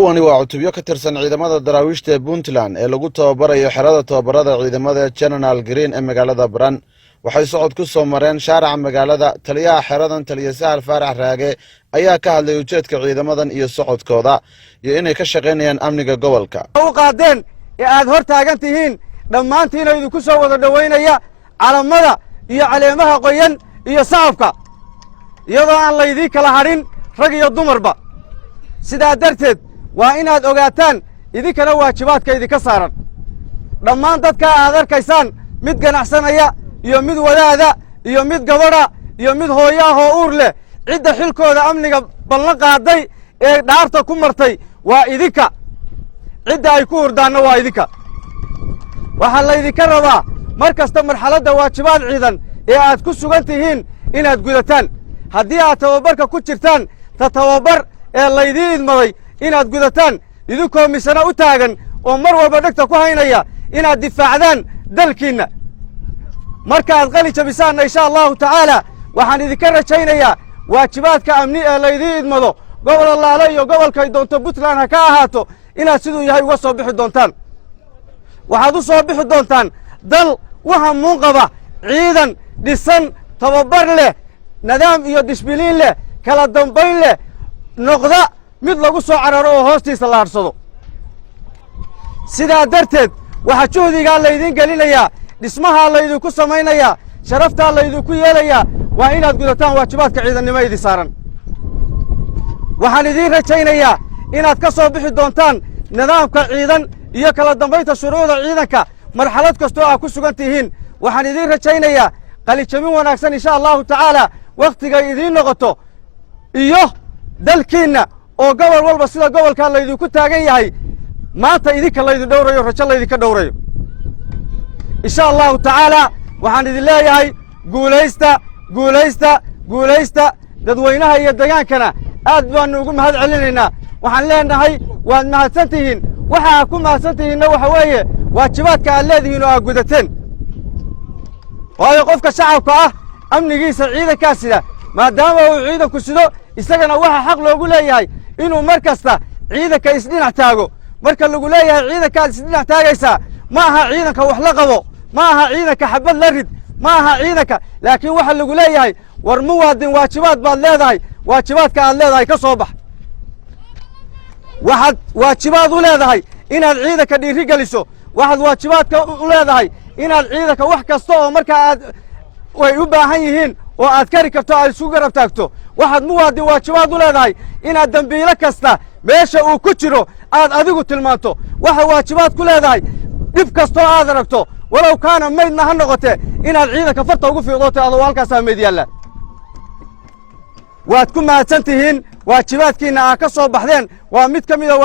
kuwani waa cutubyo ka tirsan ciidamada daraawiishta Puntland ee lagu tababarayo xerada tababarada ciidamada General Green ee magaalada Baran. waxay socod ku soo mareen shaarica magaalada. taliyaha xeradan taliye Sahal Faarax Raage ayaa ka hadlay ujeedka ciidamadan iyo socodkooda iyo inay ka shaqeynayaan amniga gobolka. u qaadeen ee aad hor taagan tihiin dhammaantiina idinku soo wada dhaweynaya calamada iyo caleemaha qoyan iyo sacabka iyadoo aan laydii kala hadhin rag iyo dumarba. sidaa darteed waa inaad ogaataan idinkana waajibaadka idinka saaran. dhammaan dadka aad arkaysaan mid ganacsanaya iyo mid wadaada iyo mid gabadha iyo mid hooyo ah oo uur leh cidda xilkooda amniga ballan qaaday ee dhaarta ku martay waa idinka. cidda ay ku hurdaanna waa idinka. waxaa laydinka rabaa mar kasta marxaladda waajibaad ciidan ee aad ku sugan tihiin inaad gudataan. haddii aad tababarka ku jirtaan tababar ee laydii idmaday inaad gudataan idinkoo misana u taagan oo mar walba dhegta ku haynaya inaad difaacdaan dalkiinna. markaaad qali jabisaanna insha allahu tacaala waxaan idinka rajaynayaa waajibaadka amni ee laydii idmado gobol allaale iyo gobolkay doonto Puntland ha ka ahaato inaad siduu yahay uga soo bixi doontaan. waxaad u soo bixi doontaan dal waxa muunqaba ciidan dhisan tababar leh nidaam iyo disbiliin leh kala dambayn leh noqda mid lagu soo cararo oo hoostiisa la hadhsado. sidaa darteed waxaa juhdigaa laydin gelinayaa dhismahaa laydinku samaynayaa sharaftaa laydinku yeelayaa waa inaad gudataan waajibaadka ciidannimo idin saaran. waxaan idiin rajaynayaa inaad ka soo bixi doontaan nidaamka ciidan iyo kala dambaynta shuruucda ciidanka marxalad kastoo aad ku sugan tihiin. waxaan idiin rajaynayaa qalijabin wanaagsan insha allahu tacaala wakhtigay idiin noqoto iyo dalkiinna oo gobol walba sida gobolkaa laydinku taagan yahay maanta idinka laydin dhowrayo rajo laydinka dhowrayo. insha allahu tacaala waxaan idin leeyahay guulaysta guulaysta guulaysta. dadweynaha iyo degaankana aad baannu ugu mahad celinaynaa. waxaan leenahay waad mahadsan tihiin. waxa aad ku mahadsan tihiinna waxa weeye waajibaadka aad leedihiin oo aad gudateen. waayo qofka shacabka ah amnigiisa ciidankaa sida maadaama uu ciidanku sido isagana waxa xaq loogu leeyahay inuu mar kasta ciidanka isdhinac taago. marka lagu leeyahay ciidankaad isdhinac taagaysaa ma aha ciidanka wax la qabo, ma aha ciidanka xabad la rid, ma aha ciidanka, laakiin waxa lagu leeyahay war muwaadin waajibaad baad leedahay, waajibaadka aad leedahay ka soo bax. waxaad waajibaad u leedahay inaad ciidanka dhiiri geliso. waxaad waajibaadka u leedahay inaad ciidanka wax kasta oo markaa aad way u baahan yihiin oo aad kari karto aad isku garab taagto. waxaad muwaadin waajibaad u leedahay inaad dambiilo kasta meesha uu ku jiro aad adigu tilmaanto. waxa waajibaad ku leedahay dhib kastoo aad aragto walow kaana maydna ha noqotee inaad ciidanka farta ugu fiiqdooto adoo halkaasaa mayd yaalla. waad ku mahadsan tihiin waajibaadkiinna aad ka soo baxdeen. waa mid ka mida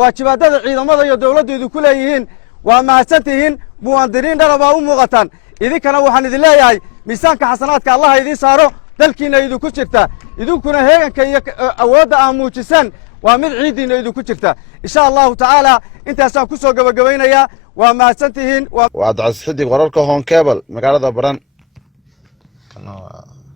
waajibaadada ciidamada iyo dawladdu idinku leeyihiin. waa mahadsan tihiin. muwaadiniin dhalabaa u muuqataan. idinkana waxaan idin leeyahay miisaanka xasanaadka allaha idiin saaro. dalkiinna idinku jirta. idinkuna heeganka iyo awoodda aad muujisaan waa mid ciiddiinna idinku jirta. insha allahu tacaala intaasaan ku soo gabagabaynayaa. waa mahadsan tihiin. waa Cabdi Xidig wararka Hon Cable magaalada Baran.